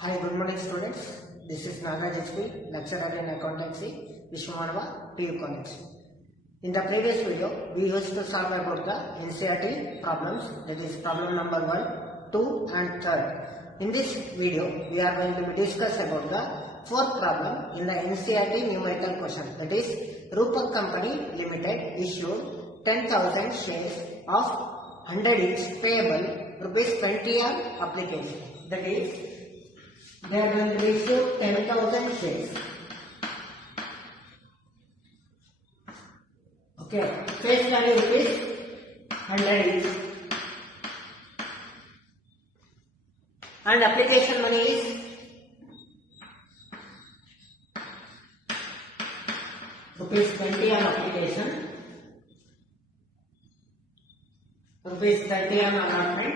Hi, good morning students. This is Nagaraj HP, lecturer in accountancy, Vishwamanava, PU College. In the previous video, we used to solve about the NCERT problems, that is problem number 1, 2 and 3. In this video, we are going to discuss about the fourth problem in the NCERT numerical question, that is Rupak Company Limited issued 10,000 shares of 100 each payable rupees 20 on application. That is, they are going to issue 10,000 shares. Okay, face value rupees 100 each. And application money is rupees 20 on application, rupees 30 on allotment,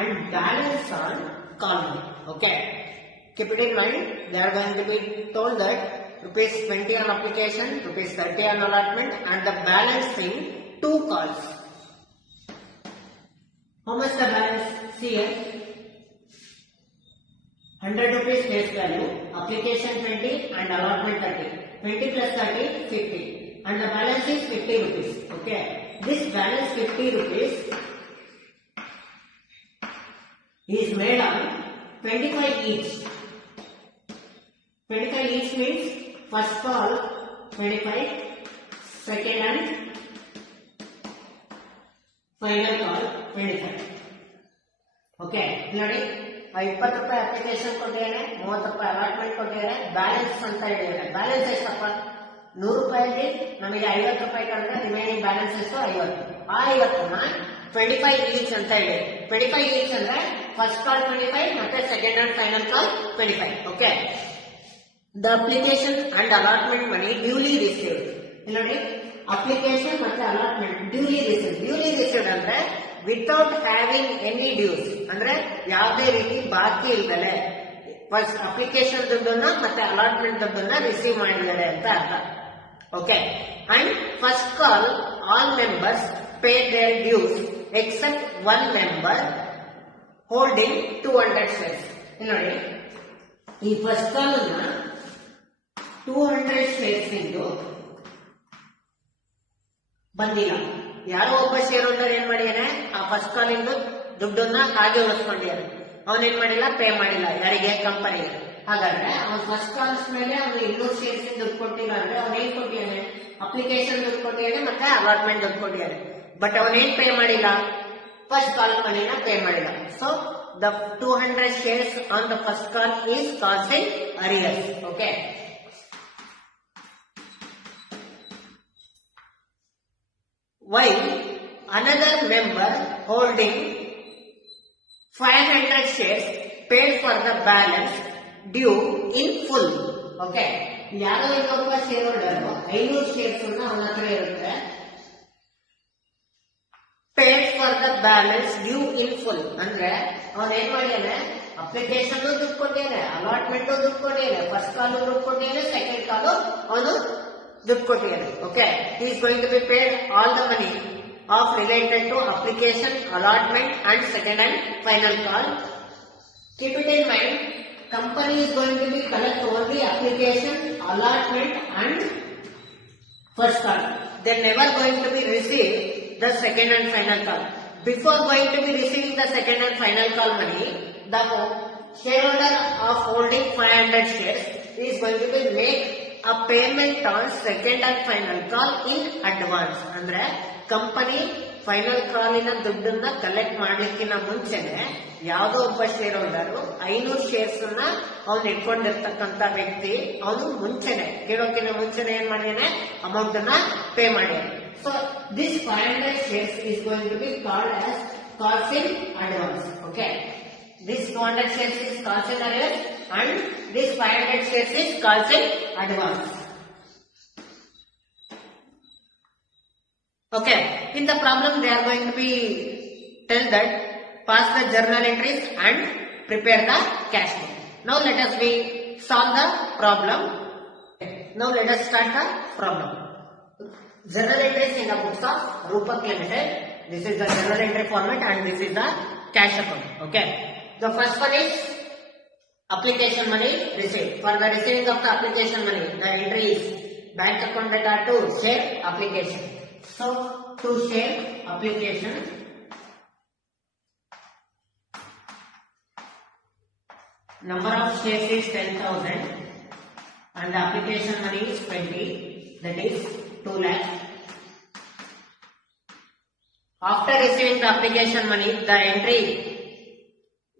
and balance on call money. Okay, keep it in mind. They are going to be told that rupees 20 on application, rupees 30 on allotment, and the balance in 2 calls. How much the balance? See here, 100 rupees face value, application 20 and allotment 30. 20 plus 30, 50. And the balance is 50 rupees. Okay, this balance 50 rupees is made on 25 each. 25 each means first call 25, second and final call 25. Okay, ನೋಡಿ 20 ರೂಪಾಯಿ application ಕೊಟ್ಟಿದ್ದಾರೆ, 30 ರೂಪಾಯಿ allotment ಕೊಟ್ಟಿದ್ದಾರೆ, balance ಅಂತ ಹೇಳಿದ್ದಾರೆ. Balance ಎಷ್ಟಪ್ಪ? 100 ರೂಪಾಯಿಗೆ ನಮಗೆ 50 ರೂಪಾಯಿ ಕಂಡ್ರೆ ರಿಮೈನಿಂಗ್ ಬ್ಯಾಲೆನ್ಸ್ ಎಷ್ಟು? 50. ಆ 50ನ 25 ಈಚ್ ಅಂತ ಹೇಳಿ. 25 ಈಚ್ ಅಂದ್ರೆ ಫಸ್ಟ್ ಕಾಲ್ 25 ಮತ್ತೆ second and final call 25. Okay, the application and allotment money duly received. ಇಲ್ಲಿ ನೋಡಿ, ಅಪ್ಲಿಕೇಶನ್ ಮತ್ತೆ allotment duly received. Duly received ಅಂದ್ರೆ ವಿತೌಟ್ ಹ್ಯಾವಿಂಗ್ ಎನಿ ಡ್ಯೂಸ್, ಅಂದ್ರೆ ಯಾವುದೇ ರೀತಿ ಬಾಕಿ ಇಲ್ದಲೆ ಫಸ್ಟ್ ಅಪ್ಲಿಕೇಶನ್ ದುಡ್ಡನ್ನ ಮತ್ತೆ ಅಲಾಟ್ಮೆಂಟ್ ದುಡ್ಡನ್ನ ರಿಸೀವ್ ಮಾಡಿದ್ದಾರೆ ಅಂತ ಅರ್ಥ. Okay, and first call all members paid their dues except one member holding 200 shares. ನೋಡಿ, ಈ ಫಸ್ಟ್ ಕಾಲ್ ಅನ್ನ 200 shares ಇಂದು ಬಂದಿಲ್ಲ. ಯಾರೋ ಒಬ್ಬ ಶೇರ್ ಹೋಲ್ಡರ್ ಏನ್ ಮಾಡಿದಾನೆ, ಆ ಫಸ್ಟ್ ಕಾಲ್ ಇಂದು ದುಡ್ಡನ್ನ ಹಾಗೆ ಉಳಿಸ್ಕೊಂಡಿದ್ದಾನೆ. ಅವನೇನ್ ಮಾಡಿಲ್ಲ, ಪೇ ಮಾಡಿಲ್ಲ ಯಾರಿಗೆ? ಕಂಪನಿಗೆ. ಹಾಗಾದ್ರೆ ಅವನ್ ಫಸ್ಟ್ ಕಾಲ್ಸ್ ಮೇಲೆ ಅವನು 200 ಶೇರ್ಸ್ ದುಡ್ಡು ಕೊಟ್ಟಿಲ್ಲ ಅಂದ್ರೆ ಅವನೇನ್ ಕೊಟ್ಟಿದ್ದಾನೆ? ಅಪ್ಲಿಕೇಶನ್ ದುಡ್ಡು ಕೊಟ್ಟಿದ್ದಾನೆ ಮತ್ತೆ ಅಲಾಟ್ಮೆಂಟ್ ದುಡ್ಡು ಕೊಟ್ಟಿದ್ದಾನೆ. ಬಟ್ ಅವನೇನ್ ಪೇ ಮಾಡಿಲ್ಲ? ಫಸ್ಟ್ ಕಾಲ್ ಮನಿನ ಪೇ ಮಾಡಿಲ್ಲ. So the 200 shares on the first call is causing arrears. Okay, while another member holding 500 shares paid for the balance due in full. Okay, ಯಾರೋ ಇನ್ನೊಬ್ಬ ಶೇರ್ ಹೋಲ್ಡರ್ 500 shares ಅನ್ನ ಅವನ ಹತ್ರ ಇರುತ್ತೆ, paid for the balance due in full ಅಂದ್ರೆ ಅವನ್ ಏನ್ ಮಾಡಿದಾನೆ? ಅಪ್ಲಿಕೇಶನ್ ದುಡ್ಡು ಕೊಟ್ಟಿದ್ದಾನೆ, ಅಲಾಟ್ಮೆಂಟ್ ದುಡ್ಡು ಕೊಟ್ಟಿದ್ದಾನೆ, ಫಸ್ಟ್ ಕಾಲ್ ದುಡ್ಡು ಕೊಟ್ಟಿದ್ದಾನೆ, ಸೆಕೆಂಡ್ ಕಾಲ್ ಅವನು ದುಡ್ಡು ಕೊಟ್ಟಿದ್ದಾನೆ. Okay, he is going to be paid all the money of related to application, allotment and second and final call. Keep it in mind, company is going to be collect only application, allotment and first call. They are never going to be receive the second and final call. Before going to be receiving the second and final call money, the shareholder of holding 500 shares is going to be make a payment on second and final call in advance. ಅಂದ್ರೆ company final ಕಾಲಿನ ದುಡ್ಡನ್ನ collect ಮಾಡ್ಲಿಕ್ಕಿನ ಮುಂಚೆನೆ ಯಾವುದೋ ಒಬ್ಬ share holder 500 shares ಅನ್ನ ಅವ್ನು ಇಟ್ಕೊಂಡಿರ್ತಕ್ಕಂತ ವ್ಯಕ್ತಿ ಅವನು ಮುಂಚೆನೆ ಕೇಳೋಕಿನ ಮುಂಚೆನೆ ಏನ್ ಮಾಡಿದಾನೆ? ಅಮೌಂಟ್ ಅನ್ನ ಪೇ ಮಾಡಿದಾನೆ. So this 500 shares is going to be called as calls in advance. Okay, this 200 shares is calls in advance and this 500 shares is calls in advance. Okay, in the problem they are going to be tell that pass the journal entries and prepare the cash flow. Now let us be solve the problem. Now let us start the problem. Journal entries in the books of Rupak Limited. This is the journal entry format and this is the cash account. Okay. The first one is application money received. For the receiving of the application money, the entry is bank account data to share application. So to share application, number of shares is 10,000 and the application money is 20, that is 2 lakh. After receiving the application money,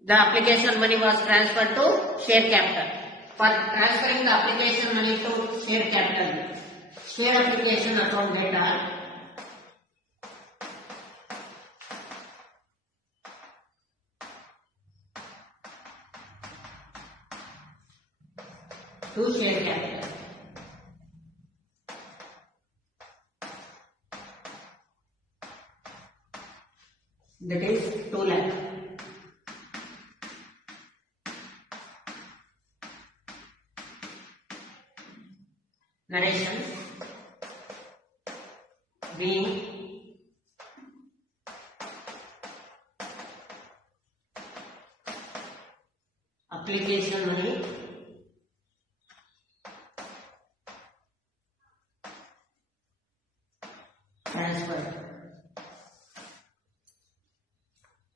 the application money was transferred to share capital. For transferring the application money to share capital, share application account data to share capital. That is 2 lakh. Narration being application money transfer.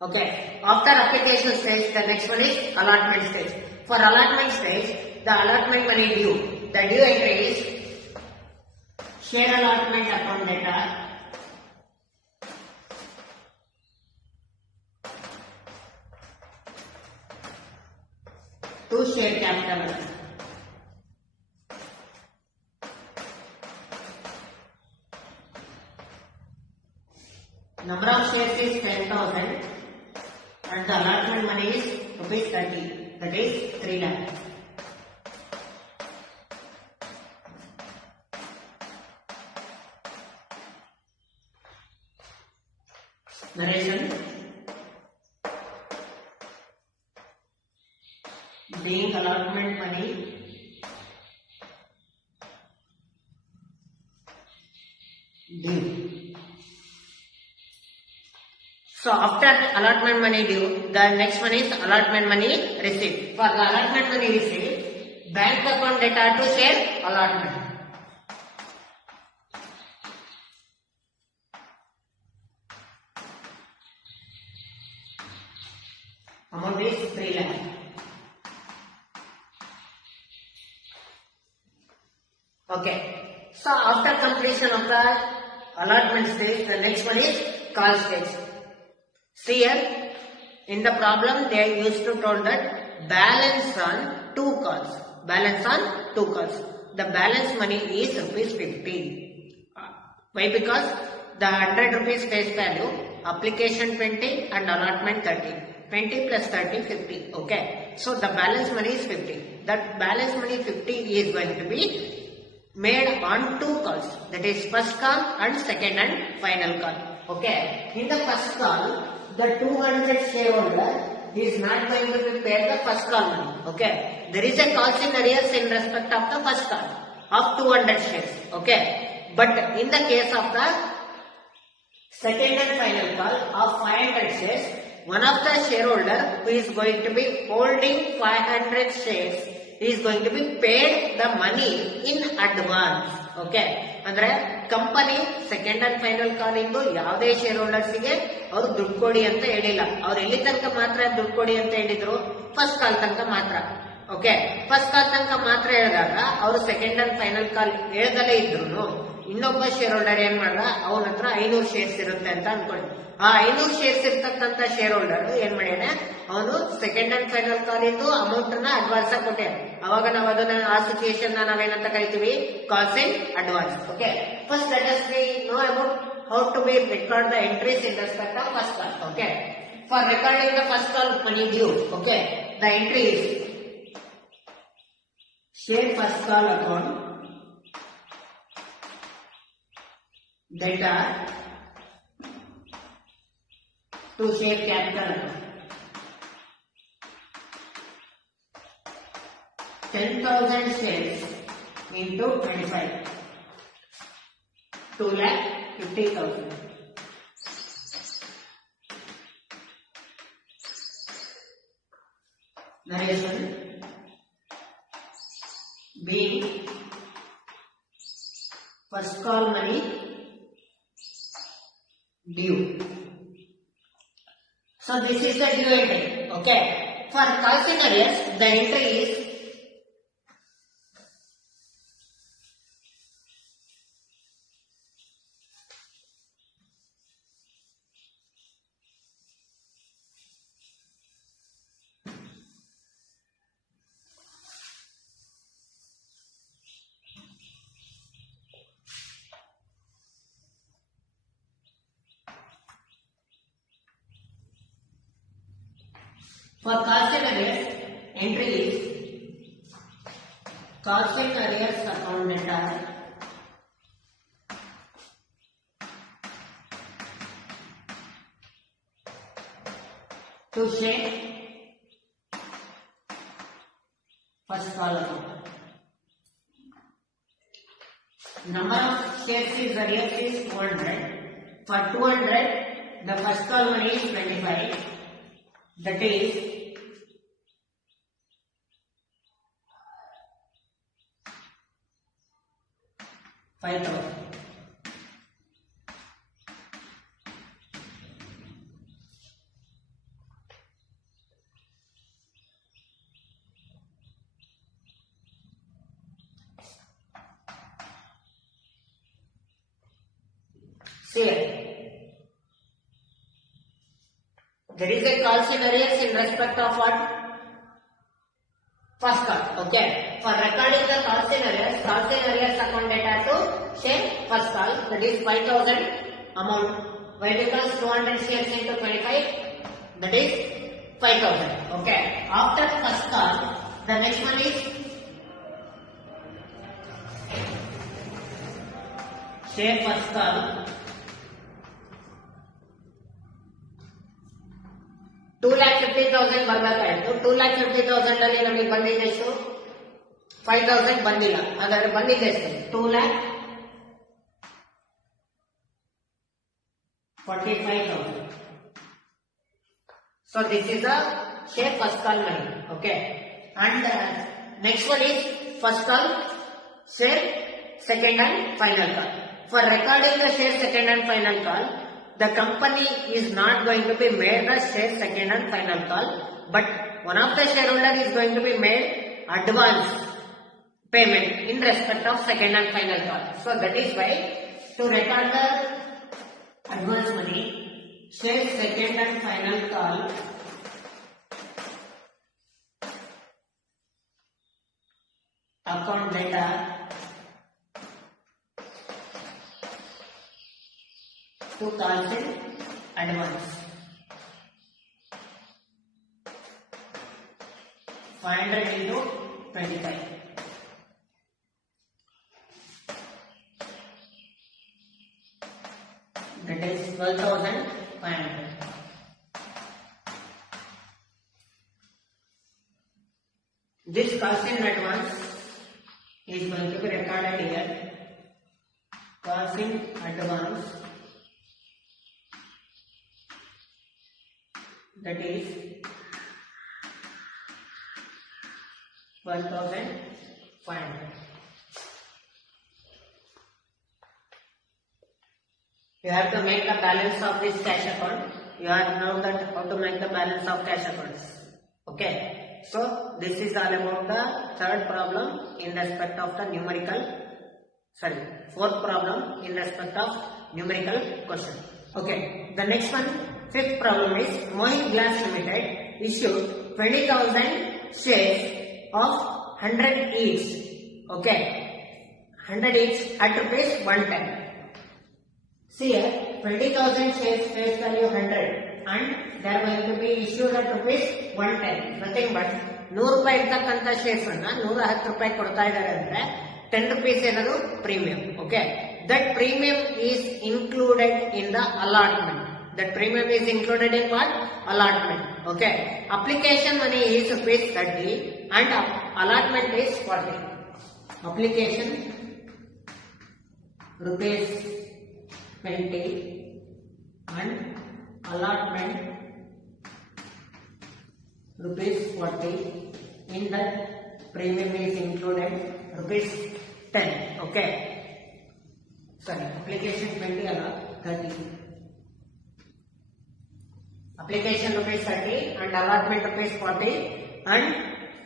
Okay. After application stage, the next one is allotment stage. For allotment stage, the allotment money due. The due entry is share allotment account data to share capital. Number of shares is 10,000 and the allotment money is rupees 30, that is 3 lakh. Narration being allotment money due. So after allotment money due, the next one is allotment money received. For the allotment money received, bank account data to share allotment. Amount is 3 lakh. Okay. So after completion of the allotment stage, the next one is call stage. See here, in the problem they used to told that balance on 2 calls. Balance on 2 calls. The balance money is rupees 50. Why? Because the 100 rupees face value, application 20 and allotment 30. 20 plus 30, 50. Okay. So the balance money is 50. That balance money 50 is going to be made on 2 calls. That is first call and second and final call. Okay. In the first call, the 200 shareholder is not going to be paid the first call money. Okay. There is a calls in arrears in respect of the first call of 200 shares. Okay. But in the case of the second and final call of 500 shares, one of the shareholder who is going to be holding 500 shares is going to be paid the money in advance. Okay. ಅಂದ್ರೆ company second and final call ಇಂದು ಯಾವುದೇ share holders ಗೆ ಅವರು ದುಡ್ಡು ಕೊಡಿ ಅಂತ ಹೇಳಿಲ್ಲ. ಅವ್ರು ಎಲ್ಲಿ ತನಕ ಮಾತ್ರ ದುಡ್ಡು ಕೊಡಿ ಅಂತ ಹೇಳಿದ್ರು? ಫಸ್ಟ್ ಕಾಲ್ ತನಕ ಮಾತ್ರ. ಓಕೆ. ಫಸ್ಟ್ ಕಾಲ್ ತನಕ ಮಾತ್ರ ಹೇಳಿದಾಗ ಅವರು ಸೆಕೆಂಡ್ ಅಂಡ್ ಫೈನಲ್ ಕಾಲ್ ಹೇಳ್ದಲೇ ಇದ್ರು ಇನ್ನೊಬ್ಬ ಶೇರ್ ಹೋಲ್ಡರ್ ಏನ್ ಮಾಡ್ದ, ಅವನ ಹತ್ರ 500 ಶೇರ್ಸ್ ಇರುತ್ತೆ ಅಂತ ಅನ್ಕೊಳ್ಳಿ. ಆ 500 ಶೇರ್ಸ್ ಇರ್ತಕ್ಕಂತ ಶೇರ್ ಹೋಲ್ಡರ್ ಏನ್ ಮಾಡ್ಯಾನೆ, ಅವನು ಸೆಕೆಂಡ್ ಅಂಡ್ ಫೈನಲ್ ಕಾಲ್ ಇಂದು ಅಮೌಂಟ್ ನ ಅಡ್ವಾನ್ಸ್ ಆಗಿ ಕೊಟ್ಟೆ. ಅವಾಗ ನಾವು ಅದನ್ನ ಆ ಸಿಚುಯೇಷನ್ ನಾವೇನಂತ ಕರಿತೀವಿ? Calls in advance. Okay. First let us know about how to be record the entries in respect of first call. Okay. For recording the first call money due, okay, the entry is share first call account data to share capital account. 10,000 shares into 25, 2,50,000. narration being first call money due. So this is the due entry. Okay. For calls in arrears, the entry is for calls in arrears, entry is calls in arrears account data to share first call account. Number of shares is arrears is 200. For 200, the first call money is 25. That is 5,000. See, there is a calls in arrears in respect of what? First call. Okay. For recording the calls in arrears account data to share first call, that is 5,000 amount. Why? Because 200 shares into 25, that is 5,000. Okay. After first call, the next one is share first call. 2,50,000 ಬರಬೇಕಾಯಿತು. 2,50,000 ಅಲ್ಲಿ ನಮಗೆ ಬಂದಿದೆ ಎಷ್ಟು? 5,000 ಬಂದಿಲ್ಲ. ಹಾಗಾದ್ರೆ ಬಂದಿದೆ ಎಷ್ಟು? 2,45,000. So this is the share first call money. Okay. And next one is first call, share second and final call. For recording the share second and final call, the company is not going to be made the share second and final call, but one of the shareholder is going to be made advance payment in respect of second and final call. So that is why to record the advance money, share second and final call account data to calls in advance. 500 into 25. That is 12,500. This calls in advance is going to be recorded here. Calls in advance, that is 12,500. You have to make the balance of this cash account. You have known that how to make the balance of cash accounts. Okay. So this is all about the third problem in respect of the fourth problem in respect of numerical question. Okay. The next one, fifth problem is Mohit Glass Limited issued 20,000 shares of 100 each. Okay. 100 each at rupees 110. See here, 20,000 shares face value 100 and they are going to be issued at rupees 110. Nothing but 100 ರೂಪಾಯಿ ಇರ್ತಕ್ಕಂಥ shares ಅನ್ನ 110 ರೂಪಾಯಿ ಕೊಡ್ತಾ ಇದ್ದಾರೆ ಅಂದ್ರೆ 10 rupees ಏನದು premium. Okay, that premium is included in the allotment. That premium is included in what? Allotment. Okay. Application money is rupees 30 and allotment is 40. Application rupees 20 and allotment rupees 40. In that premium is included rupees 10. Okay. Sorry, application 20 or 30. Application rupees 30 and allotment rupees 40 and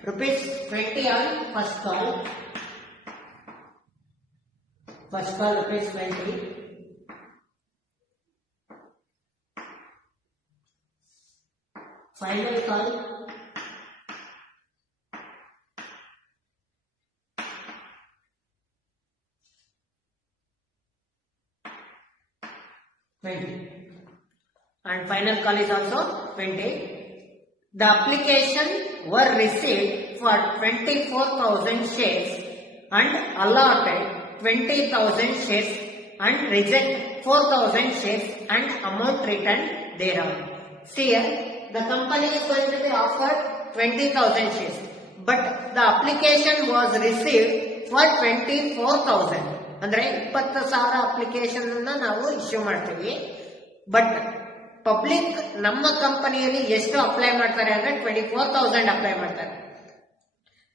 rupees 20 on first call. First call rupees 20. Final call and final call is also 20. The application were received for 24,000 shares and allotted 20,000 shares and reject 4,000 shares and amount returned thereon. See here, the company is going to be offered 20,000 shares, but the application was received for 24,000. ಅಂದ್ರೆ 20,000 application ನಾವು issue ಮಾಡ್ತೀವಿ. But public ನಮ್ಮ ಕಂಪನಿಯಲ್ಲಿ ಎಷ್ಟು apply ಮಾಡ್ತಾರೆ ಅಂದ್ರೆ 24,000 apply ಮಾಡ್ತಾರೆ.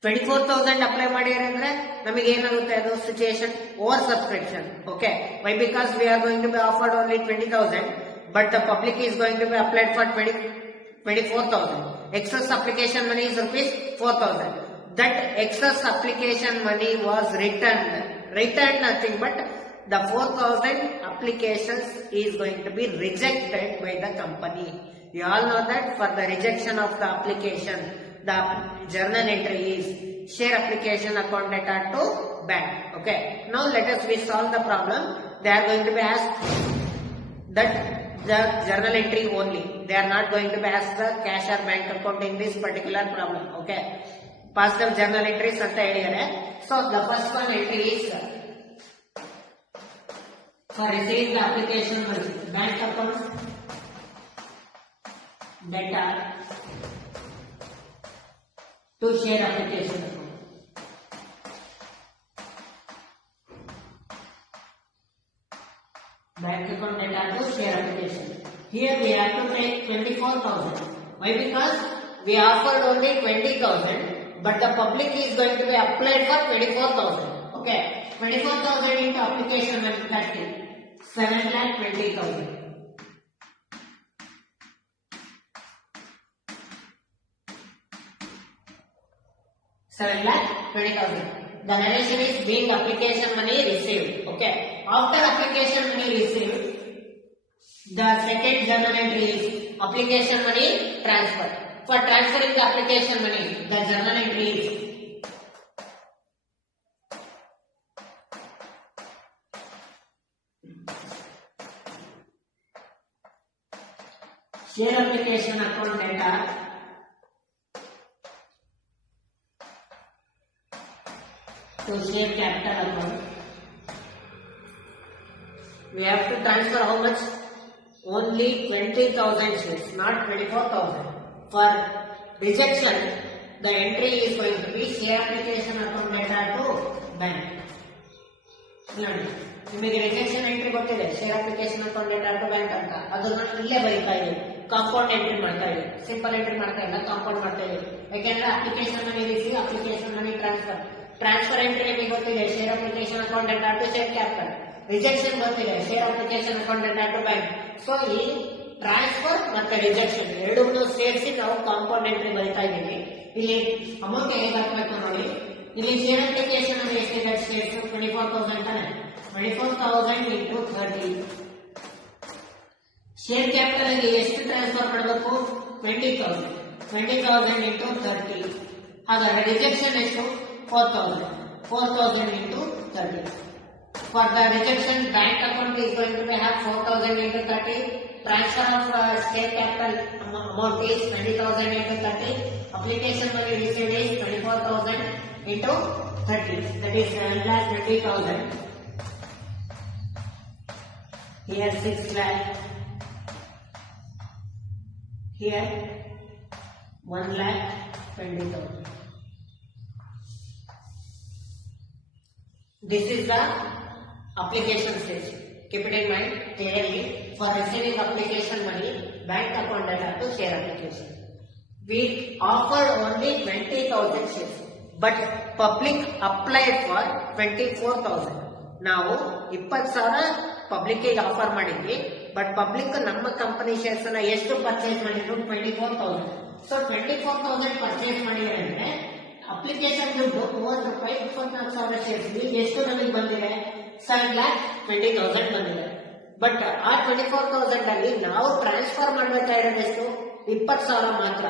24,000 apply ಮಾಡಿದ್ರೆ ಅಂದ್ರೆ ನಮಗೆ ಏನಾಗುತ್ತೆ, ಅದು situation over subscription. Okay, why because we are going to be offered only 20,000 but the public is going to be applied for 24,000. Excess application money is rupees 4,000. That excess application money was returned nothing but the 4,000 applications is going to be rejected by the company. You all know that for the rejection of the application, the journal entry is share application account data to bank. Okay, now let us solve the problem. They are going to be asked that the journal entry only. They are not going to be asked the cash or bank account in this particular problem. Okay, past the journal entries anta helidare. So the first one entry is for receiving the application money, bank account data to share application account. Bank account data to share application. Here we have to take 24,000. Why? Because we offered only 20,000, but the public is going to be applied for 24,000. Okay, 24,000 into application and 30, 7,20,000. The narration is being application money received. Okay, after application money received, the second journal entry is application money transfer. For transferring the application money, the journal entry is share application account data to share capital account. We have to transfer how much? Only 20,000 shares, not 24,000. For rejection, the entry is going to be share application account data to bank. ನಿಮಗೆ rejection entry ಗೊತ್ತಿದೆ, share application account data to bank ಅಂತ. ಅದನ್ನ ಇಲ್ಲೇ ಬರೀತಾ ಇದ್ದೀವಿ, compound entry ಮಾಡ್ತಾ ಇದ್ದೀವಿ. Simple entry ಮಾಡ್ತಾ ಇಲ್ಲ, ಕಾಂಪೌಂಡ್ ಮಾಡ್ತಾ ಇದ್ದೀವಿ. ಯಾಕೆಂದ್ರೆ application money receive, application money transfer entry ನಿಮಗೆ ಗೊತ್ತಿದೆ, share application account data to share capital. Rejection ಗೊತ್ತಿದೆ, share application account data to bank. So ಈ ಟ್ರಾನ್ಸ್ಫರ್ ಮತ್ತೆ ರಿಜೆಕ್ಷನ್ ಎರಡನ್ನೂ ಸೇರಿಸಿ ನಾವು ಕಾಂಪೌಂಡ್ ಎಂಟ್ರಿ ಬರೀತಾ ಇದ್ದೀವಿ. ಇಲ್ಲಿ ಅಮೌಂಟ್ ಹೇಗೆ ಹಾಕಬೇಕು ನೋಡಿ. ಇಲ್ಲಿ ಶೇರ್ ಅಪ್ಲಿಕೇಶನ್ ಅಲ್ಲಿ ಎಷ್ಟಿದೆ ಶೇರ್ಸ್? 24,000 ತಾನೆ. 24,000 into 30. ಶೇರ್ ಕ್ಯಾಪಿಟಲ್ ಅಲ್ಲಿ ಎಷ್ಟು ಟ್ರಾನ್ಸ್ಫರ್ ಮಾಡಬೇಕು? 20,000. 20,000 into 30. ಹಾಗಾದ್ರೆ ರಿಜೆಕ್ಷನ್ ಎಷ್ಟು? 4,000. 4,000 into 30. For the rejection, bank account is going to have 4,000 into 30. Transfer of share capital amount is 20,000 into 30. Application money received is 24,000 into 30. That is 7,20,000. Here 6 lakh. Here 1,20,000. This is the application stage. Keep it in mind clearly. For receiving application money, bank account data to share application. we offered only 20,000 shares, but public applied for 24,000. ನಾವು 20,000 public offer ಮಾಡಿದ್ವಿ, but public ನಮ್ಮ company shares ಅನ್ನ ಎಷ್ಟು purchase ಮಾಡಿದ್ರು? 24,000. So 24,000 purchase ಮಾಡಿದ್ರೆ ಅಂದ್ರೆ application ದುಡ್ಡು 30 ರೂಪಾಯಿ, 24,000 ಶೇರ್ಸ್ ಎಷ್ಟು ನಮಗೆ ಬಂದಿದೆ? 7,20,000 ಬಂದಿದೆ. ಬಟ್ ಆ 24,000 ಅಲ್ಲಿ ನಾವು ಟ್ರಾನ್ಸ್ಫರ್ ಮಾಡಬೇಕಾಗಿರೋದೆಷ್ಟು? 20,000 ಮಾತ್ರ.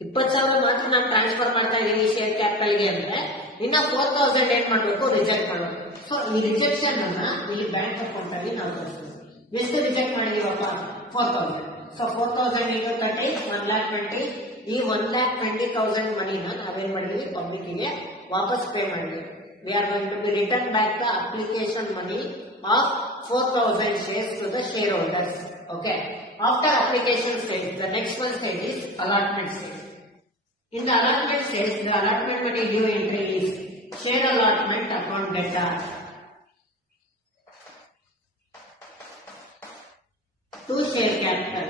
20,000 ಮಾತ್ರ ನಾವು ಟ್ರಾನ್ಸ್ಫರ್ ಮಾಡ್ತಾ ಇದೀವಿ ಶೇರ್ ಕ್ಯಾಪಿಟಲ್ಗೆ ಅಂದ್ರೆ ಇನ್ನ 4,000 ಏನ್ ಮಾಡ್ಬೇಕು? ರಿಜೆಕ್ಟ್ ಮಾಡಬೇಕು. ಸೊ ಈ ರಿಜೆಕ್ಷನ್ ಅನ್ನ ಇಲ್ಲಿ ಬ್ಯಾಂಕ್ ಅಕೌಂಟ್ ಅಲ್ಲಿ ನಾವು ತೋರಿಸ್ತೀವಿ. ಎಷ್ಟು ರಿಜೆಕ್ಟ್ ಮಾಡಿದೀವಪ್ಪ? 4,000. So 4,000 into 30, 1,20,000. ಈ 1,20,000 ಮನಿನ ನಾವೇನ್ ಮಾಡಿದ್ವಿ? ಪಬ್ಲಿಕ್ ಗೆ ವಾಪಸ್ ಪೇ ಮಾಡಿದ್ವಿ. We are going to be return back the application money of 4,000 shares to the shareholders. Okay. After application stage, the next one stage is allotment stage. In the allotment stage, the allotment money due entry is share allotment account data. To share capital.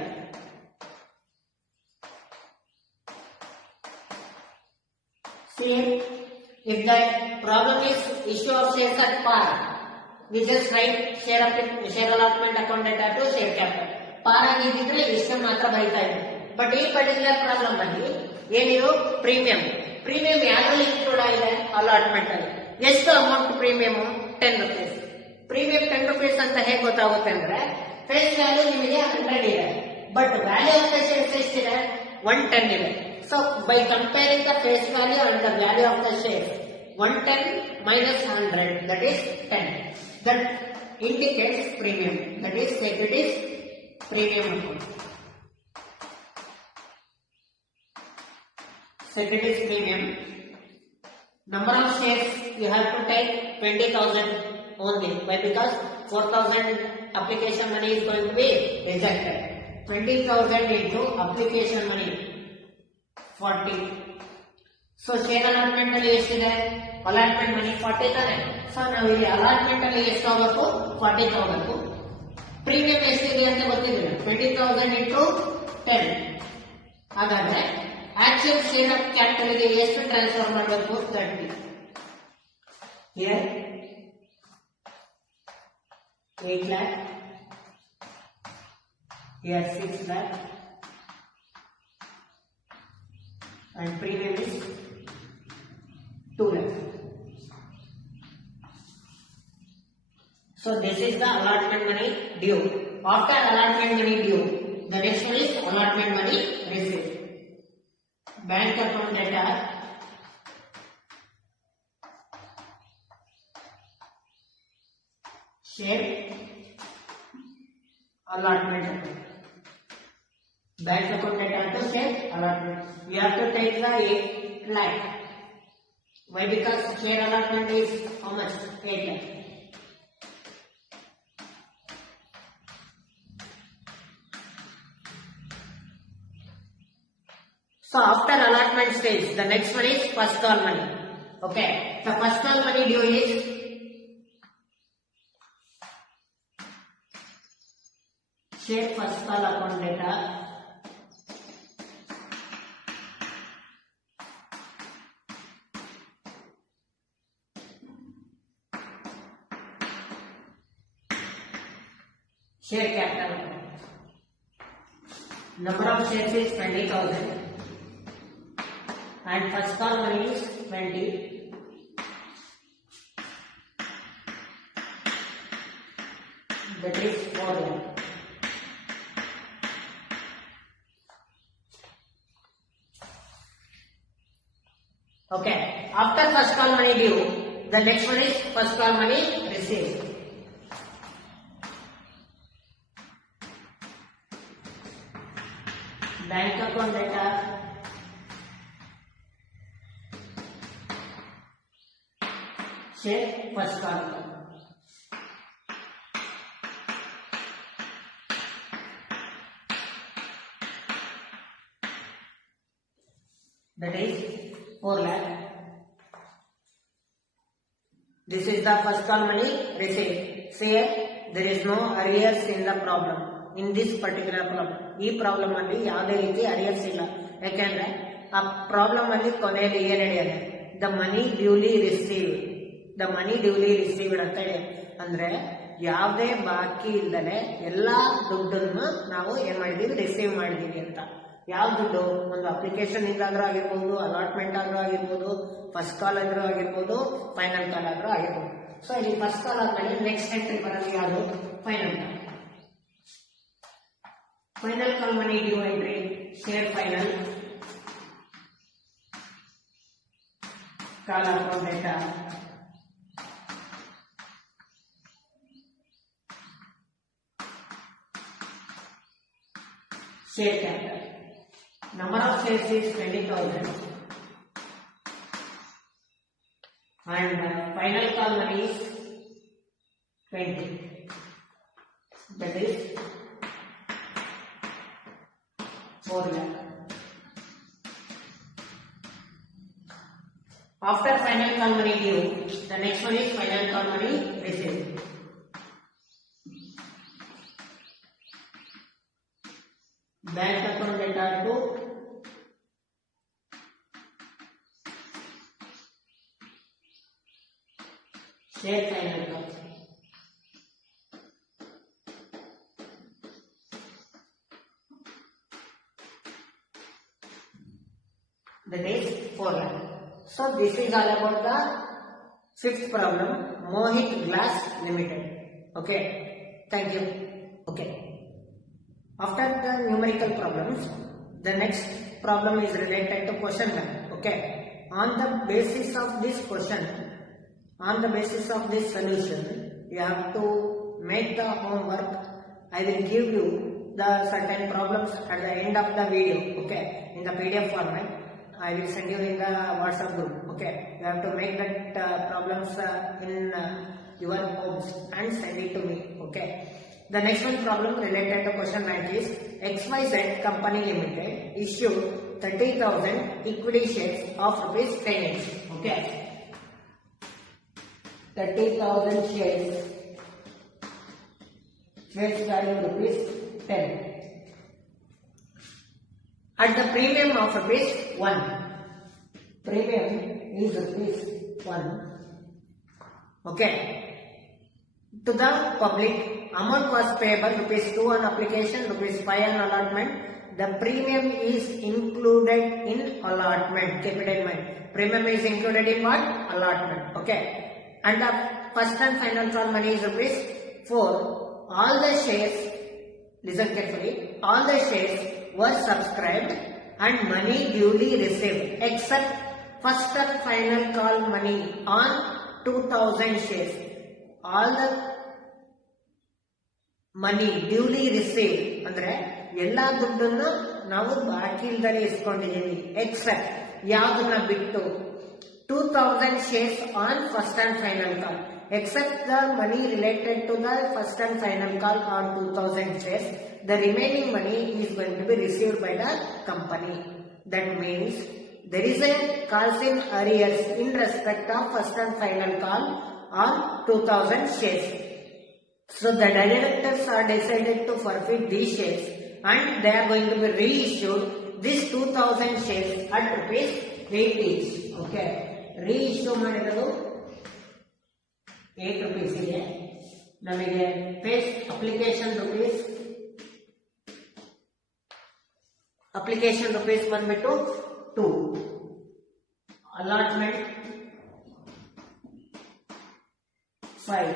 See, if the problem is issue of shares at par, we just write share allotment account data to share capital. ಪಾರ್ ಆಗಿದ್ರೆ ಇಷ್ಟು ಮಾತ್ರ ಬರೀತಾ ಇದೆ. But ಈ particular problem ಅಲ್ಲಿ ಏನಿದು? Premium ಯಾವ್ದ್ರಲ್ಲಿ ಇನ್ಕ್ಲೂಡ್ ಆಗಿದೆ? ಅಲಾಟ್ಮೆಂಟ್ ಅಲ್ಲಿ. ಎಷ್ಟು amount premium? 10 rupees. Premium 10 rupees ಅಂತ ಹೇಗೆ ಗೊತ್ತಾಗುತ್ತೆ ಅಂದ್ರೆ ಫೇಸ್ ವ್ಯಾಲ್ಯೂ ನಿಮಗೆ 100 ಇದೆ, but value of the shares ಎಷ್ಟಿದೆ? 110 ಇದೆ. So by comparing the face value and the value of the share, 110 minus 100, that is 10. That indicates premium. That is securities premium account. Securities premium. Number of shares you have to take 20,000 only. Why? Because 4,000 application money is going to be rejected. 20,000 into application money 40. So share allotment ಅಲ್ಲಿ ಎಷ್ಟಿದೆ? allotment money 40 ತಾನೆ. So ನಾವು ಇಲ್ಲಿ allotment ಅಲ್ಲಿ ಎಷ್ಟು ಆಗಬೇಕು? 40 ತಗೋಬೇಕು. Premium ಎಷ್ಟಿದೆ ಅಂತ ಗೊತ್ತಿದೆ, 20,000 into 10. ಹಾಗಾದ್ರೆ ಆಕ್ಚುಯಲ್ ಶೇರ್ ಆಫ್ ಕ್ಯಾಪಿಟಲ್ ಗೆ ಎಷ್ಟು ಟ್ರಾನ್ಸ್ಫರ್ ಮಾಡಬೇಕು? 30. Here 8 lakh, here 6 lakh, and premium is 2 lakh. So this is the allotment money due. After allotment money due, the next one is allotment money received. Bank account data, share allotment account. Bank account data to share allotment. We have to take the 8 lakh. Why? Because share allotment is how much? 8 lakh. So after allotment stage, the next one is first call money. Okay, the first call money due is share first call account data, share capital. Number of shares is 20,000. And first call money is 20. That is 4 lakh. Okay. After first call money due, the next one is first call money received. Bank account data, share first call. That is 4 lakh. This is the first call money received. Say there is no arrears in the problem. In this particular problem, ಈ problem ಅಲ್ಲಿ ಯಾವುದೇ ರೀತಿ arrears ಇಲ್ಲ. ಯಾಕೆಂದ್ರೆ ಆ problem ಅಲ್ಲಿ ಕೊನೆಯಲ್ಲಿ ಏನ್ ಹೇಳಿದೆ, ದ ಮನಿ ಡ್ಯೂಲಿ ರಿಸೀವ್ಡ್ ಅಂತ ಹೇಳಿ, ಅಂದ್ರೆ ಯಾವುದೇ ಬಾಕಿ ಇಲ್ಲದೆ ಎಲ್ಲಾ ದುಡ್ಡನ್ನು ನಾವು ಏನ್ ಮಾಡಿದೀವಿ, ರಿಸೀವ್ ಮಾಡಿದೀವಿ ಅಂತ. ಯಾವ ದುಡ್ಡು? ಒಂದು ಅಪ್ಲಿಕೇಶನ್ ಇಂದಾದ್ರೂ ಆಗಿರ್ಬೋದು, ಅಲಾಟ್ಮೆಂಟ್ ಆದ್ರೂ ಆಗಿರ್ಬೋದು, ಫಸ್ಟ್ ಕಾಲ್ ಆದ್ರೂ ಆಗಿರ್ಬೋದು, ಫೈನಲ್ ಕಾಲ್ ಆದ್ರೂ ಆಗಿರ್ಬೋದು. ಸೊ ಇಲ್ಲಿ ಫಸ್ಟ್ ಕಾಲ್ ಆದ್ಮೇಲೆ ನೆಕ್ಸ್ಟ್ ಎಂಟ್ರಿ ಬರೋದು ಯಾವುದು? Final call. Final call money due entry, share final call account data, share capital. Number of shares is 20,000 and final call money is 20. That is 4 lakh. After final call money due, the next one is final call money received. Bank account data to share final call. That is 4 lakh. So this is all about the fifth problem, Mohit Glass Limited. Okay, thank you. Okay. After the numerical problems, the next problem is related to question bank. Okay. On the basis of this question, on the basis of this solution, you have to make the homework. I will give you the certain problems at the end of the video. Okay. In the PDF format, I will send you in the WhatsApp group. Okay. You have to make that problems in your homes and send it to me. Okay. The next one problem related to question bank is XYZ Company Limited issued 30,000 equity shares of rupees 10 each. Okay. 30,000 shares value rupees 10 at the premium of rupees 1. Premium is rupees 1. Okay. To the public, amount was payable rupees 2 on application, rupees 5 on allotment. The premium is included in allotment. Keep it in mind. Premium is included in what? Allotment. Okay. And the first and final call money is rupees 4. All the shares, listen carefully, all the shares were subscribed and money duly received except first and final call money on 2,000 shares. All the money duly receive ಅಂದ್ರೆ ಎಲ್ಲಾ ದುಡ್ಡನ್ನು ನಾವು ಬಾಕಿ ಇಲ್ದಲೇ ಇಸ್ಕೊಂಡಿದ್ದೀವಿ accept ಯಾವ್ದನ್ನ ಬಿಟ್ಟು 2,000 shares on first and final call. Except the money related to the first and final call on 2,000 shares, the remaining money is going to be received by the company. That means there is a calls in arrears in respect of first and final call on 2,000 shares. So the directors are decided to forfeit these shares and they are going to be reissued this 2,000 shares at rupees 8 each. Okay. Reissue ಮಾಡಿರೋದು 8 rupees ಗೆ ನಮಗೆ paste application rupees ಬಂದ್ಬಿಟ್ಟು 2, allotment 5,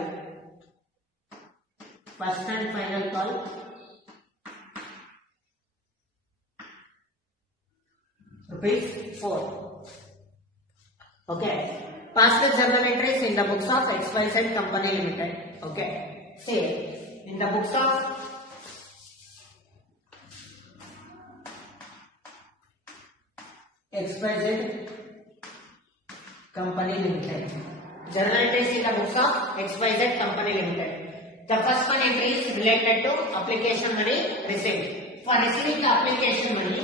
first and final call rupees 4. Okay. Past journal entries in the books of XYZ Company Limited. Okay. See, in the books of XYZ Company Limited. Journal entries in the books of XYZ Company Limited. The first one entry is related to application money received. For receiving the application money,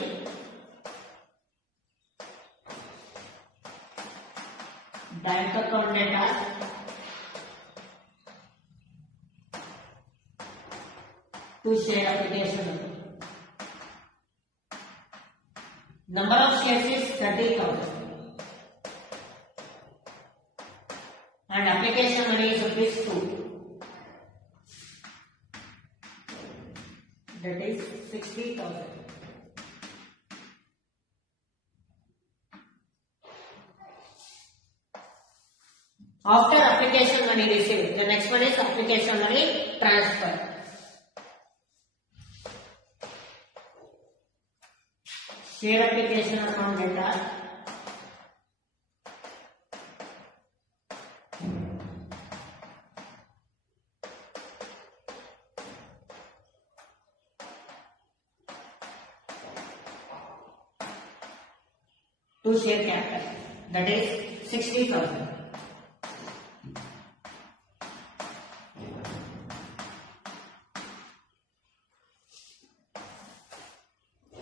bank account data, to share application money. Number of shares is 30,000 and application money is rupees 2. That is 60,000. After application money received, the next one is application money transfer. Share application account data. To share capital, that is 60,000.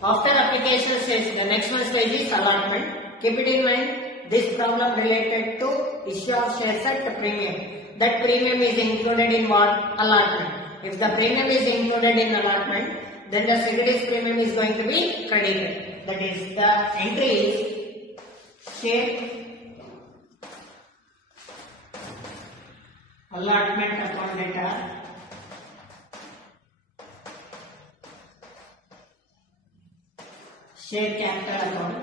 After application stage, the next one stage is allotment. Keep it in mind, this problem related to issue of shares at premium. That premium is included in what? Allotment. If the premium is included in allotment, then the securities premium is going to be credited. That is, the entry is share allotment account data. Share capital account.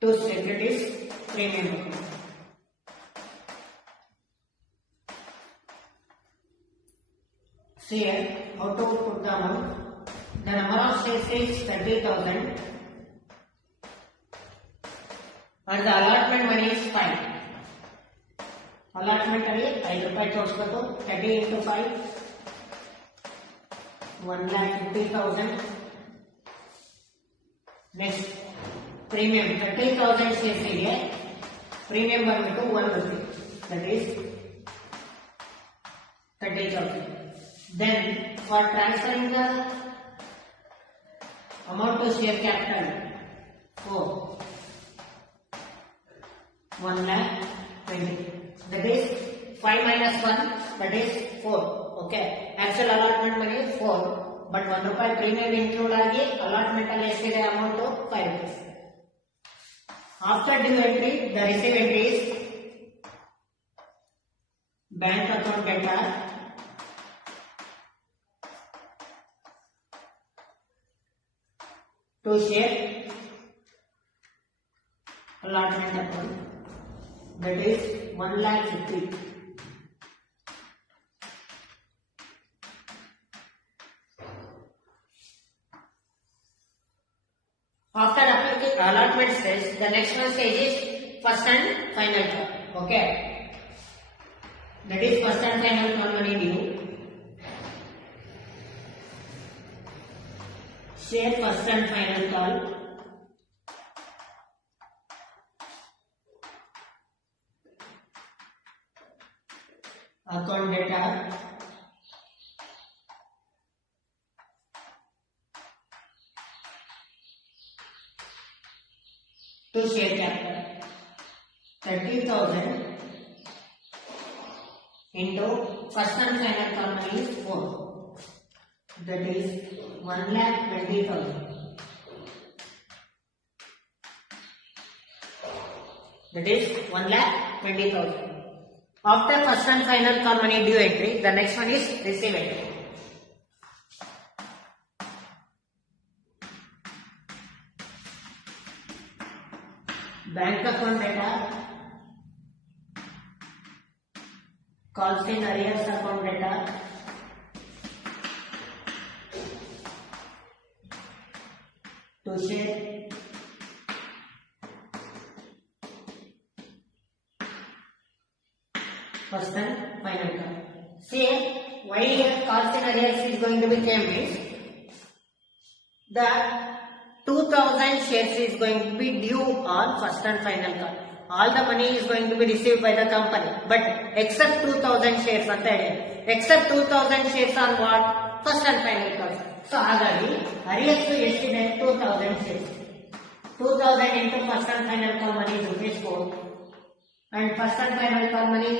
To securities premium account. See here how to put the amount. The number of shares is 30,000 and the allotment money is 5. Allotment money 5 rupees ತೋರಿಸಬೇಕು. 30 into 5 1,50,000. Next premium 30,000 shares ಗೆ premium ಬಂದ್ಬಿಟ್ಟು 1 rupee. That is 30,000. Then for transferring the amount to share capital 4 1,20,000. That is 5 minus 1, that is 4. Okay. Actual allotment money is 4, but 1 rupee premium include agi allotment alli estide amount 5 rupees. After due entry, the receive entry is bank account data. To share allotment account, that is 1,50,000. After allotment stage, the next one stage is first and final call. Okay, that is first and final call money due. Share first and final call. Account data. To share capital 30,000 into first and final call money is 4. That is 1,20,000. That is 1,20,000. After first and final call money due entry, the next one is receive entry. Bank account data, calls in arrears account data, to share first and final call. See why calls in arrears is going to be came is the 2,000 shares is going to be due on first and final call. All the money is going to be received by the company, but except 2,000 shares ಅಂತ ಇದೆ. Except 2,000 shares on what? First and final call. So ಹಾಗಾಗಿ arrears ಎಷ್ಟಿದೆ? 2,000 shares. 2,000 into first and final call money is ₹4, and first and final call money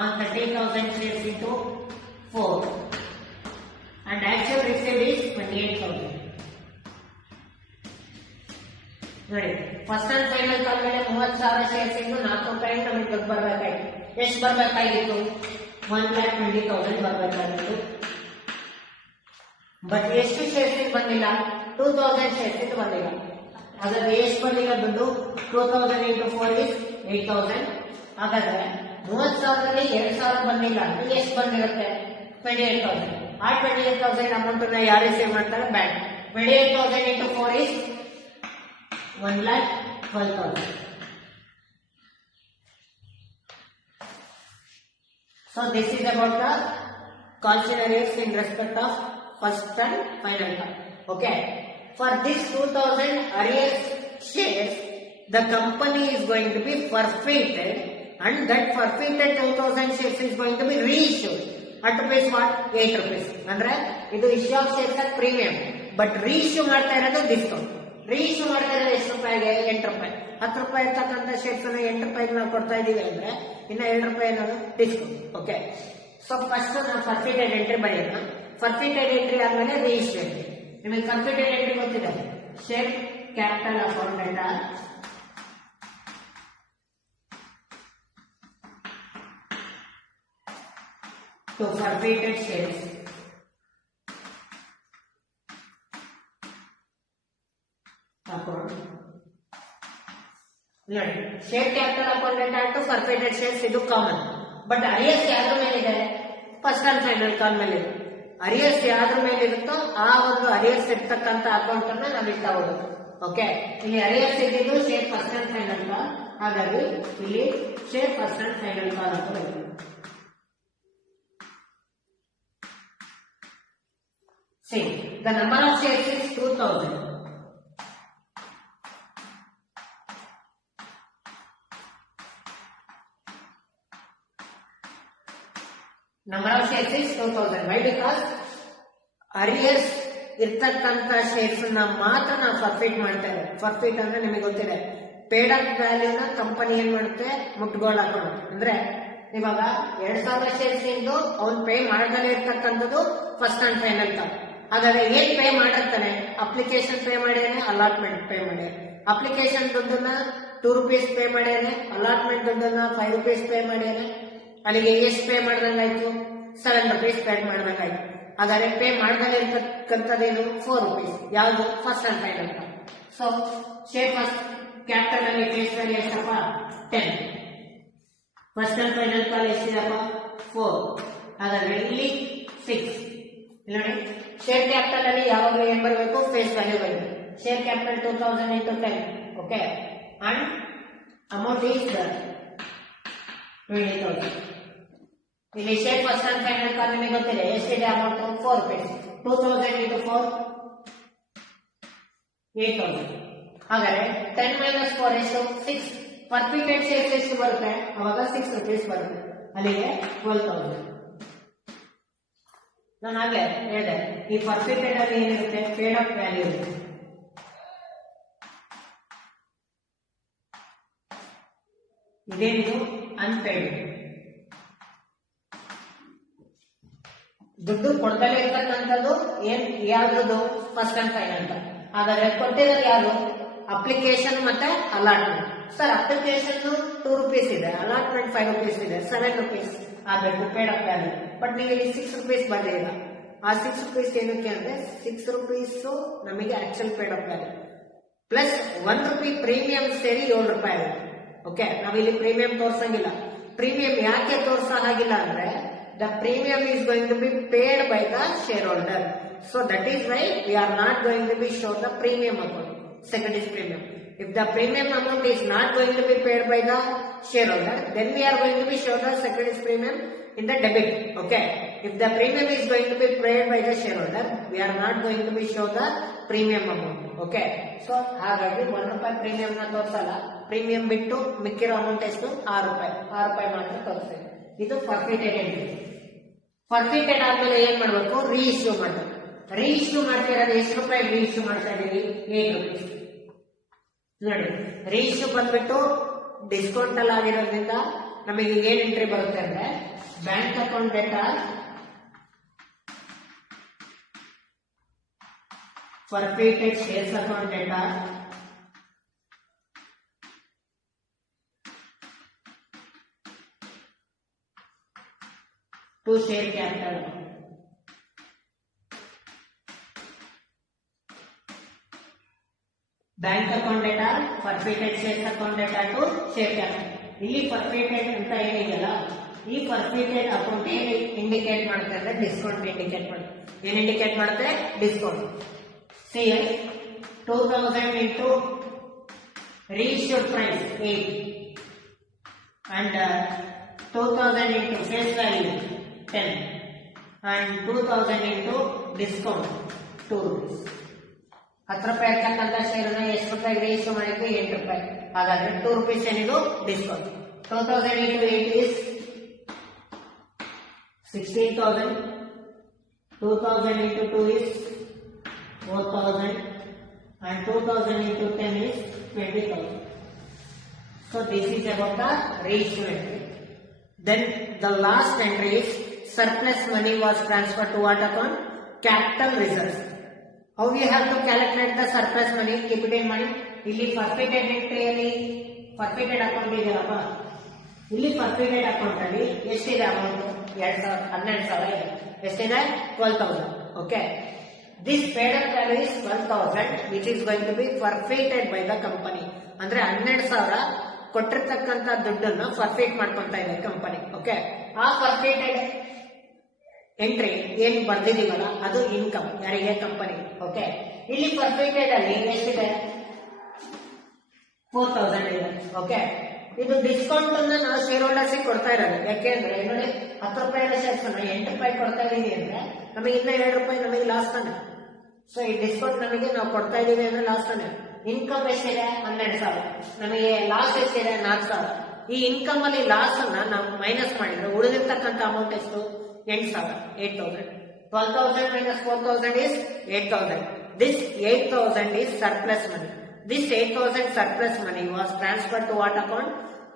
on 30,000 shares into 4, and actual received is 28,000. ನೋಡಿ first and final ಕಾಲ್ ಮೇಲೆ 30,000 shares ಇಂದು 4 ರೂಪಾಯಿ ನಮಗೆ ದುಡ್ಡು ಬರ್ಬೇಕಾಯ್ತು. ಎಷ್ಟು ಬರ್ಬೇಕಾಗಿತ್ತು? 1,20,000 ಬರ್ಬೇಕಾಗಿತ್ತು. But ಎಷ್ಟು shares ಬಂದಿಲ್ಲ? 2,000 ಶೇರ್ಸ್ ಬಂದಿಲ್ಲ. ಹಾಗಾದ್ರೆ ಎಷ್ಟು ಬಂದಿಲ್ಲ ದುಡ್ಡು? 2,000 into 4 is 8,000. ಹಾಗಾದ್ರೆ 30,000ರಲ್ಲಿ 2,000 ಬಂದಿಲ್ಲ ಅಂದ್ರೆ ಎಷ್ಟು ಬಂದಿರುತ್ತೆ? 28,000. ಆ 28,000 ಅಮೌಂಟ್ ನ ಯಾರು ಸೇವ್ ಮಾಡ್ತಾರೆ? Bank. 28,000 into 4 is 1,12,000. So this is about the cautionaries in respect of first and final call. Okay. For this 2,000 arrears shares, the company is going to be forfeited, and that forfeited 2,000 shares is going to be reissued at rupees what? 8 rupees. ಅಂದ್ರೆ ಇದು issue of shares at premium, but reissue ಮಾಡ್ತಾ ಇರೋದು discount. Reissue ಮಾಡ್ತಾ ಇರೋದು ಎಷ್ಟು ರೂಪಾಯಿಗೆ? 8 ರೂಪಾಯಿ. 10 ರೂಪಾಯಿ ಇರ್ತಕ್ಕಂಥ ಶೇರ್ಸ್ ಅನ್ನು 8 ರೂಪಾಯಿಗೆ ನಾವು ಕೊಡ್ತಾ ಇದೀವಿ ಅಂದ್ರೆ ಇನ್ನ 2 ರೂಪಾಯಿ ಅನ್ನೋದು ಡಿಸ್ಕೌಂಟ್. ಓಕೆ. ಸೊ ಫಸ್ಟ್ ನಾವು ಫರ್ಫಿಟೆಡ್ ಎಂಟ್ರಿ ಬರೆಯೋಣ. ಫರ್ಫಿಟೆಡ್ ಎಂಟ್ರಿ ಆದ್ಮೇಲೆ ರೀಇಶ್ಯೂ ಎಂಟ್ರಿ. ನಿಮಗೆ ಫರ್ಫಿಟೆಡ್ ಎಂಟ್ರಿ ಗೊತ್ತಿದೆ. Share capital account data to forfeited shares account. ನೋಡಿ, share capital account data to forfeited shares ಇದು ಕಾಮನ್. ಬಟ್ ಅರಿಯರ್ಸ್ ಯಾವ್ದ್ರ ಮೇಲಿದೆ? ಫಸ್ಟ್ ಅಂಡ್ ಫೈನಲ್ ಕಾಲ್ ಮೇಲೆ ಇದೆ. ಅರಿಯರ್ಸ್ ಯಾವ್ದ್ರ ಮೇಲೆ ಇರುತ್ತೋ ಆ ಒಂದು ಅರಿಯರ್ಸ್ ಇರ್ತಕ್ಕಂಥ ಅಕೌಂಟ್ ಅನ್ನ ನಾವು ಇಲ್ಲಿ ತಗೊಳ್ಳೋದು. ಓಕೆ. ಇಲ್ಲಿ ಅರಿಯರ್ಸ್ ಇದ್ದಿದ್ದು ಶೇರ್ ಫಸ್ಟ್ ಅಂಡ್ ಫೈನಲ್ ಕಾಲ್. ಹಾಗಾಗಿ ಇಲ್ಲಿ ಶೇರ್ ಫಸ್ಟ್ ಅಂಡ್ ಫೈನಲ್ ಕಾಲ್ ಅಂತ ಬರುತ್ತೆ. See, the number of shares is 2,000. Number of shares is 2,000. Why? Because arrears ಇರ್ತಕ್ಕಂಥ ಶೇರ್ಸ್ ನ ಮಾತ್ರ ನಾವು ಫರ್ಫಿಟ್ ಮಾಡ್ತೇವೆ. ಫರ್ಫಿಟ್ ಅಂದ್ರೆ ನಿಮಗೆ ಗೊತ್ತಿದೆ, ಪೇಡ್ ಅಪ್ ವ್ಯಾಲ್ಯೂನ ಕಂಪನಿ ಏನ್ ಮಾಡುತ್ತೆ? ಮುಟ್ಗೋಲ್ ಹಾಕೊಂಡು. ಅಂದ್ರೆ ಇವಾಗ 2,000 ಶೇರ್ಸ್ ಇಂದು ಅವ್ನು ಪೇ ಮಾಡದಲ್ಲೇ ಇರ್ತಕ್ಕಂಥದ್ದು ಫಸ್ಟ್ ಅಂಡ್ ಫೈನಲ್ ಕಾಲ್. ಹಾಗಾದ್ರೆ ಏನ್ ಪೇ ಮಾಡಿರ್ತಾನೆ? ಅಪ್ಲಿಕೇಶನ್ ಪೇ ಮಾಡ್ಯಾನೆ, ಅಲಾಟ್ಮೆಂಟ್ ಪೇ ಮಾಡ್ಯಾನೆ. ಅಪ್ಲಿಕೇಶನ್ ದುಡ್ಡನ್ನ 2 ರೂಪೀಸ್ ಪೇ ಮಾಡ್ಯಾನೆ, ಅಲಾಟ್ಮೆಂಟ್ ದುಡ್ಡನ್ನ 5 ರೂಪೀಸ್ ಪೇ ಮಾಡ್ಯಾನೆ. ಅಲ್ಲಿಗೆ ಎಷ್ಟು ಪೇ ಮಾಡ್ದಂಗಾಯ್ತು? 7 ರೂಪೀಸ್ ಪೇ ಮಾಡ್ದಂಗಾಯ್ತು. ಹಾಗಾದ್ರೆ ಪೇ ಮಾಡ್ದಲ್ಲೇ ಇರ್ತಕ್ಕಂಥದ್ದೇನು? 4 ರೂಪೀಸ್. ಯಾವುದು? First and final call. So share first capital ಅಲ್ಲಿ ಫೇಸ್ ವ್ಯಾಲ್ಯೂ ಎಷ್ಟಪ್ಪ? 10. ಫಸ್ಟ್ ಅಂಡ್ ಫೈನಲ್ ಕಾಲ್ ಎಷ್ಟಿದಪ್ಪ? 4. ಹಾಗಾದ್ರೆ ಇಲ್ಲಿ 6. ಇಲ್ಲಿ ನೋಡಿ, ಶೇರ್ ಕ್ಯಾಪಿಟಲ್ ಅಲ್ಲಿ ಯಾವಾಗಲೂ ಏನ್ ಬರಬೇಕು? ಫೇಸ್ ವ್ಯಾಲ್ಯೂ ಬರಬೇಕು. Share capital 2,000 into 10. Okay. And amount is 20,000. ಇಲ್ಲಿ ಶೇರ್ ಫಸ್ಟ್ ಅಂಡ್ ಫೈನಲ್ ಕಾಲ್ ನಿಮಗೆ ಗೊತ್ತಿದೆ ಎಷ್ಟಿದೆ ಅಮೌಂಟ್? 4 ರೂಪೀಸ್. 2,000 into 4 8,000. ಹಾಗಾದ್ರೆ 10 minus 4 ಎಷ್ಟು? 6. ಫರ್ಫಿಟೆಡ್ ಶೇರ್ಸ್ ಎಷ್ಟು ಬರುತ್ತೆ? ಅವಾಗ 6 ರೂಪೀಸ್ ಬರುತ್ತೆ. ಅಲ್ಲಿಗೆ 12,000. ನಾನು ಹಾಗೆ ಹೇಳಿದೆ, ಈ ಫರ್ಫಿಟೆಡ್ ಅಲ್ಲಿ ಏನಿರುತ್ತೆ? ಪೇಡ್ ಅಪ್ ವ್ಯಾಲ್ಯೂ ಇರುತ್ತೆ. ಇದೇನಿದು? ಅನ್ಪೇಡ್. ದುಡ್ಡು ಕೊಡ್ತಲೇ ಇರ್ತಕ್ಕಂಥದ್ದು ಯಾವ್ದು? First and final. ಹಾಗಾದ್ರೆ ಕೊಟ್ಟಿರೋದು ಯಾವುದು? ಅಪ್ಲಿಕೇಶನ್ ಮತ್ತೆ ಅಲಾಟ್ಮೆಂಟ್. ಸರ್ ಅಪ್ಲಿಕೇಶನ್ 2 ರೂಪೀಸ್ ಇದೆ, ಅಲಾಟ್ಮೆಂಟ್ 5 ರೂಪೀಸ್ ಇದೆ, 7 ರೂಪೀಸ್ ಆಗಬೇಕು ಪೇಡ್ ಅಪ್ ವ್ಯಾಲ್ಯೂ. ಬಟ್ ನೀವು ಇಲ್ಲಿ 6 ರೂಪೀಸ್ ಬಂದಿಲ್ಲ. ಆ 6 ರೂಪೀಸ್ ಏನಕ್ಕೆ ಅಂದ್ರೆ 6 ರೂಪೀಸ್ ನಮಗೆ actual paid up value plus 1 rupee premium ಸೇರಿ 7 ರೂಪಾಯಿ ಆಗುತ್ತೆ. ಓಕೆ. ನಾವಿಲ್ಲಿ ಪ್ರೀಮಿಯಂ ತೋರ್ಸಂಗಿಲ್ಲ. ಪ್ರೀಮಿಯಂ ಯಾಕೆ ತೋರ್ಸೋ ಹಾಗಿಲ್ಲ ಅಂದ್ರೆ the premium is going to be paid by the shareholder. So that is why we are not going to be show the premium amount. Second is premium. If the premium amount is not going to be paid by the shareholder, then we are going to be show the second is premium in the debit. Okay. If the premium is going to be paid by the shareholder, we are not going to be show the premium amount. Okay. So ಹಾಗಾಗಿ 1 ರೂಪಾಯಿ premium ನ ತೋರಿಸಲ್ಲ. Premium ಬಿಟ್ಟು ಮಿಕ್ಕಿರೋ amount ಎಷ್ಟು? 6 ರೂಪಾಯಿ. 6 ರೂಪಾಯಿ ಮಾತ್ರ ತೋರಿಸ್ತೇವೆ. ಇದು forfeited entry. Forfeited ಆದ್ಮೇಲೆ ಏನ್ ಮಾಡ್ಬೇಕು? ರೀಇಶ್ಯೂ ಮಾಡ್ಬೇಕು. ರೀಇಶ್ಯೂ ಮಾಡ್ತಿರೋದು ಎಷ್ಟು ರೂಪಾಯಿ ರೀಇಶ್ಯೂ ಮಾಡ್ತಾ ಇದೀವಿ? 8 ರೂಪೀಸ್. ನೋಡಿ, ರೀಇಶ್ಯೂ ಬಂದ್ಬಿಟ್ಟು ಡಿಸ್ಕೌಂಟ್ ಅಲ್ಲಿ ಆಗಿರೋದ್ರಿಂದ ನಮಗೆ ಏನ್ ಎಂಟ್ರಿ ಬರುತ್ತೆ ಅಂದ್ರೆ bank account data forfeited shares account data to share capital. Bank account data, forfeited shares account data to share capital. ಇಲ್ಲಿ forfeited ಅಂತ ಏನಿದೆಯಲ್ಲ, ಈ forfeited ಅಕೌಂಟ್ ಏನು ಇಂಡಿಕೇಟ್ ಮಾಡುತ್ತೆ ಅಂದ್ರೆ ಡಿಸ್ಕೌಂಟ್ ಇಂಡಿಕೇಟ್ ಮಾಡುತ್ತೆ. ಏನು ಇಂಡಿಕೇಟ್ ಮಾಡುತ್ತೆ? Discount. C 2000 into reissued price 8 and 2000 into face value 10 and 2000 into discount 2 rupees. 10 ರೂಪಾಯಿ ಇರ್ತಕ್ಕಂಥ ಶೇರನ್ನ ಎಷ್ಟು ರೂಪಾಯಿಗೆ ರಿಇಶ್ಯೂ ಮಾಡಿದ್ವಿ? 8 ರೂಪಾಯಿ. ಹಾಗಾದ್ರೆ 2 rupees ಏನಿದು? Discount. 2000 into 8 is 16,000. 2000 into 2 is 4,000 and 2000 into 10 is 20,000. So this is about the reissue entry. Then the last entry is surplus money was transferred to what account? Capital reserves. How we have to calculate the surplus money? Keep it in mind. ಇಲ್ಲಿ forfeited entry ಅಲ್ಲಿ forfeited account ಇದೆಯಲ್ಲಪ್ಪ, ಇಲ್ಲಿ forfeited account ಅಲ್ಲಿ ಎಷ್ಟಿದೆ amount? 12,000 ಇದೆ. ಎಷ್ಟಿದೆ? 12,000. Okay. This paid up value is 12,000 which is going to be forfeited by the company. ಅಂದ್ರೆ 12,000 ಕೊಟ್ಟಿರ್ತಕ್ಕಂಥ ದುಡ್ಡನ್ನು ಫರ್ಫೇಟ್ ಮಾಡ್ಕೊಂತಾ ಇದೆ ಕಂಪನಿ. ಓಕೆ. ಆ ಫರ್ಫೇಟೆಡ್ ಎಂಟ್ರಿ ಏನ್ ಬರ್ದಿದೀವಲ್ಲ ಅದು ಇನ್ಕಮ್. ಯಾರಿಗೆ? ಕಂಪನಿ. ಓಕೆ. ಇಲ್ಲಿ ಫರ್ಫೇಟೆಡ್ ಅಲ್ಲಿ ಎಷ್ಟಿದೆ? 4,000 ಇದೆ. ಓಕೆ. ಇದು ಡಿಸ್ಕೌಂಟ್ ಅನ್ನ ನಾವು ಶೇರ್ ಹೋಲ್ಡರ್ಸ್ ಕೊಡ್ತಾ ಇರೋದು. ಯಾಕೆಂದ್ರೆ ನೋಡಿ 10 ರೂಪಾಯಿ ಶೇರ್ಸ್ 8 ರೂಪಾಯಿ ಕೊಡ್ತಾ ಇದೀವಿ ಅಂದ್ರೆ ನಮಗೆ ಇನ್ನ 2 ರೂಪಾಯಿ ನಮಗೆ ಲಾಸ್ ತಾನೆ. ಸೊ ಈ ಡಿಸ್ಕೌಂಟ್ ನಮಗೆ ನಾವು ಕೊಡ್ತಾ ಇದೀವಿ ಅಂದ್ರೆ ಲಾಸ್ ತಾನೆ. ಇನ್ಕಮ್ ಎಷ್ಟಿದೆ? 12,000. ನಮಗೆ ಲಾಸ್ ಎಷ್ಟಿದೆ? 4,000. ಈ ಇನ್ಕಮ್ ಅಲ್ಲಿ ಲಾಸ್ ಅನ್ನ ನಾವು ಮೈನಸ್ ಮಾಡಿದ್ರೆ ಉಳಿದಿರ್ತಕ್ಕಂಥ ಅಮೌಂಟ್ ಎಷ್ಟು? 8,000. 8,000. 12,000 minus 4,000 is 8,000. This 8,000 is surplus money. This 8,000 surplus money was transferred to what account?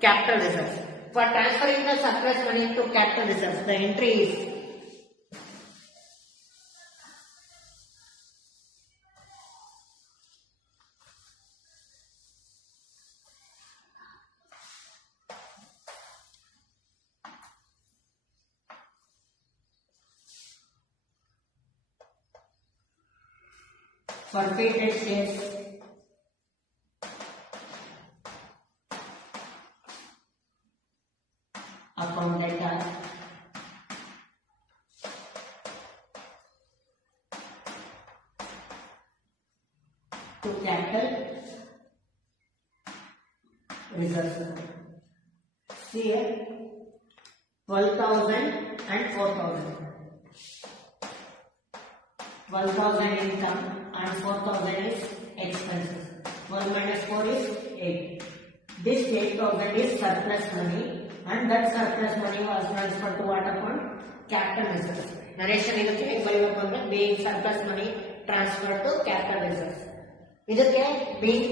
Capital reserves. For transferring the surplus money to capital reserves, the entry is forfeited shares account data to capital reserves. See here 12,000 and 4,000. 12,000 income and 4,000 is expenses. 12 minus 4 is 8. This 8,000 is surplus money and that surplus money was transferred to what account? Capital reserves. Narration ಇದಕ್ಕೆ ಹೇಗೆ ಬರೆಯಬೇಕು ಅಂದ್ರೆ being surplus money transferred to capital reserves. ಇದಕ್ಕೆ being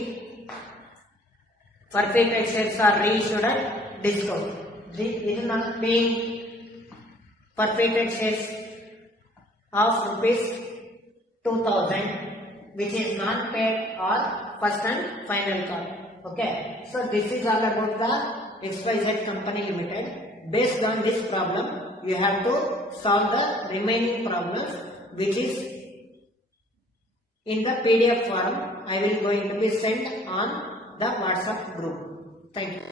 forfeited shares are reissued at discount. ಇದನ್ನ being forfeited shares of rupees 2,000 which is not paid or first and final call. Okay. So this is all about the XYZ Company Limited. Based on this problem, you have to solve the remaining problems which is in the PDF form. I will going to be sent on the WhatsApp group. Thank you.